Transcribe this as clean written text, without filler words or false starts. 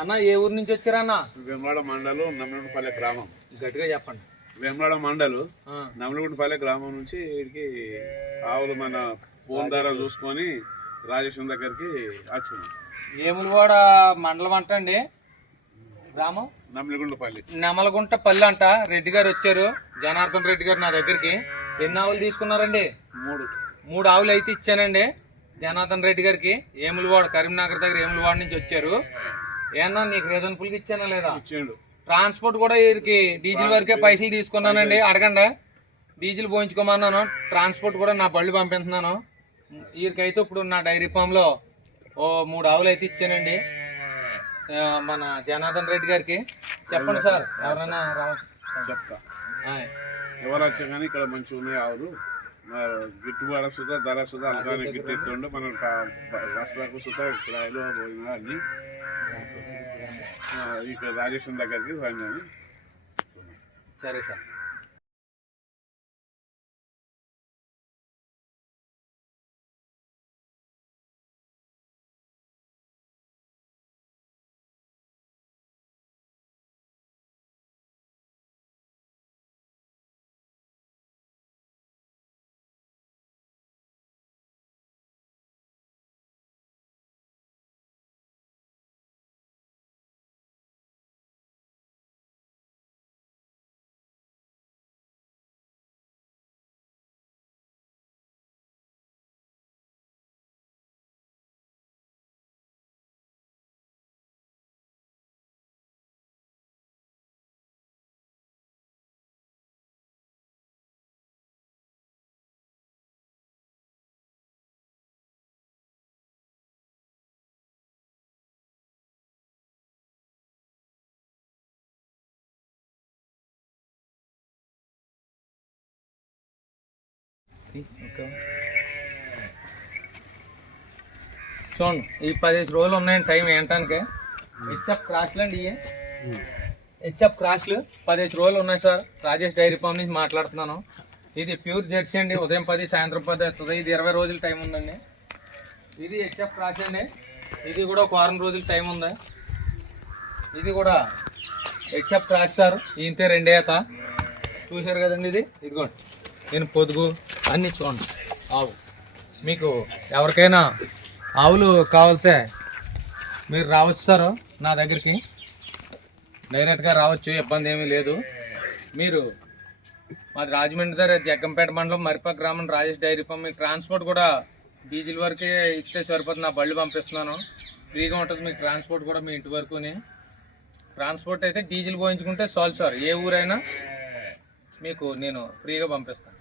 అన్న ఏ ఊరు నుంచి వచ్చారన్న? వేములవాడ మండలం నమ్మలగుంటపల్లె గ్రామం. గట్టిగా చెప్పండి. వేములవాడ మండలం నమ్మలగుంటపల్లె గ్రామం నుంచి వీడికి ఆవులు మన ఫోన్ ద్వారా చూసుకొని రాజేశ్వరం దగ్గరికి వచ్చింది. వేములవాడ మండలం అంట అండి, గ్రామం నమ్మలగుంటపల్లి అంట. రెడ్డి గారు వచ్చారు, జనార్దన్ రెడ్డి గారు నా దగ్గరికి. ఎన్ని ఆవులు తీసుకున్నారండి? 3 ఆవులు అయితే ఇచ్చానండి జనార్దన్ రెడ్డి గారికి. ఏములవాడ కరీంనగర్ దగ్గర ఏములవాడ నుంచి వచ్చారు. ఏమన్నా నీకు రీజనబుల్ గా ఇచ్చానా లేదా? ట్రాన్స్పోర్ట్ కూడా వీరికి డీజిల్ వరకే పైసలు తీసుకున్నానండి. అడగండి, డీజిల్ పోయించుకోమన్నాను. ట్రాన్స్పోర్ట్ కూడా నా బళ్ళు పంపిస్తున్నాను. వీరికైతే ఇప్పుడు నా డైరీ ఫామ్ లో 3 ఆవులు అయితే ఇచ్చానండి మన జనార్దన్ రెడ్డి గారికి. చెప్పండి సార్, ఎవరైనా చెప్తా. ఎవరు వచ్చా కానీ ఇక్కడ మంచిగా ఉన్నాయి ఆవులు. గిట్టుబాటు సుధా ధర సుధా అలానే గిట్టెత్తుండే మనం రాష్ట్రాలకు సుధా కిరాయిలు పోయినా అన్ని ఇక్కడ రాజేశ్వరం దగ్గరికి రండి. సరే సార్. చూడండి, ఈ 15 రోజులు ఉన్నాయండి టైం ఏంటానికి. హెచ్ఎఫ్ క్రాష్లు అండి, హెచ్ఎఫ్ క్రాష్లు 15 రోజులు ఉన్నాయి సార్. రాజేష్ డైరీ ఫామ్ నుంచి మాట్లాడుతున్నాను. ఇది ప్యూర్ జెర్సీ అండి. ఉదయం 10 సాయంత్రం 10 వస్తుంది. ఇది 20 రోజులు టైం ఉందండి. ఇది హెచ్ఎఫ్ క్రాష్ అండి. ఇది కూడా ఒక 1 రోజులు టైం ఉంది. ఇది కూడా హెచ్ఎఫ్ క్రాష్ సార్. ఇంతే 2 ఈత చూశారు కదండి. ఇదిగోండి, నేను పొదుగు అన్నీ చూడండి. ఆవు మీకు ఎవరికైనా ఆవులు కావాలితే మీరు రావచ్చు సార్ నా దగ్గరికి, డైరెక్ట్గా రావచ్చు, ఇబ్బంది ఏమీ లేదు. మీరు మాది రాజమండ్రి దగ్గర జగ్గంపేట మండలం మరిపా గ్రామం రాజేష్ డైరీ ఫామ్. మీకు ట్రాన్స్పోర్ట్ కూడా డీజిల్ వరకే ఇస్తే సరిపోతుంది. నా బళ్ళు పంపిస్తున్నాను, ఫ్రీగా ఉంటుంది మీకు ట్రాన్స్పోర్ట్ కూడా మీ ఇంటి వరకుని. ట్రాన్స్పోర్ట్ అయితే డీజిల్ పోయించుకుంటే చాలు సార్. ఏ ఊరైనా మీకు నేను ఫ్రీగా పంపిస్తాను.